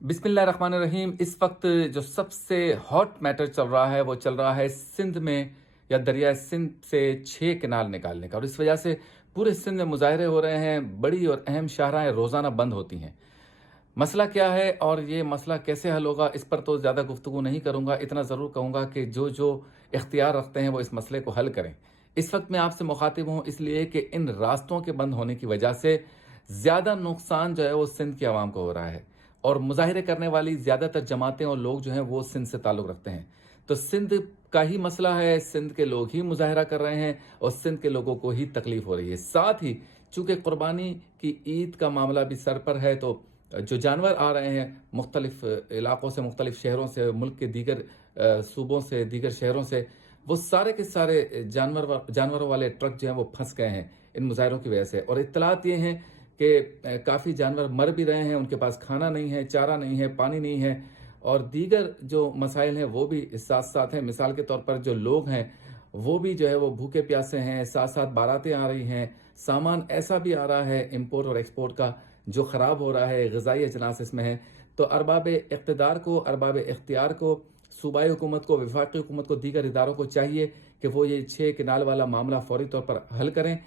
बिस्मिल्लाहिर्रहमानिर्रहीम। इस वक्त जो सबसे हॉट मैटर चल रहा है वो चल रहा है सिंध में या दरिया सिंध से 6 केनाल निकालने का, और इस वजह से पूरे सिंध में मुजाहरे हो रहे हैं। बड़ी और अहम शाहराहें रोज़ाना बंद होती हैं। मसला क्या है और ये मसला कैसे हल होगा, इस पर तो ज़्यादा गुफ्तगू नहीं करूँगा। इतना ज़रूर कहूँगा कि जो जो इख्तियार रखते हैं वो इस मसले को हल करें। इस वक्त मैं आपसे मुखातिब हूँ इसलिए कि इन रास्तों के बंद होने की वजह से ज़्यादा नुकसान जो है वो सिंध की आवाम को हो रहा है, और मुजाहरे करने वाली ज़्यादातर जमातें और लोग जो हैं वो सिंध से ताल्लुक़ रखते हैं। तो सिंध का ही मसला है, सिंध के लोग ही मुजाहरा कर रहे हैं और सिंध के लोगों को ही तकलीफ़ हो रही है। साथ ही चूँकि क़ुरबानी की ईद का मामला भी सर पर है, तो जो जानवर आ रहे हैं मुख्तलिफ़ इलाक़ों से, मुख्तलिफ़ शहरों से, मुल्क के दीगर सूबों से, दीगर शहरों से, वो सारे के सारे जानवरों वाले ट्रक जो हैं वो फंस गए हैं इन मुजाहरों की वजह से। और इत्तलात ये हैं कि काफ़ी जानवर मर भी रहे हैं, उनके पास खाना नहीं है, चारा नहीं है, पानी नहीं है, और दीगर जो मसाइल हैं वो भी साथ साथ हैं। मिसाल के तौर पर जो लोग हैं वो भी जो है वो भूखे प्यासे हैं, साथ साथ बारातें आ रही हैं, सामान ऐसा भी आ रहा है इम्पोर्ट और एक्सपोर्ट का जो ख़राब हो रहा है, ग़िज़ाई अजनास इसमें है। तो अरबाब इक़्तिदार को, अरबाब इख्तियार को, सूबाई हुकूमत को, वफाकी हुकूमत को, दीगर इदारों को चाहिए कि वो ये 6 केनाल वाला मामला फ़ौरी तौर पर हल करें।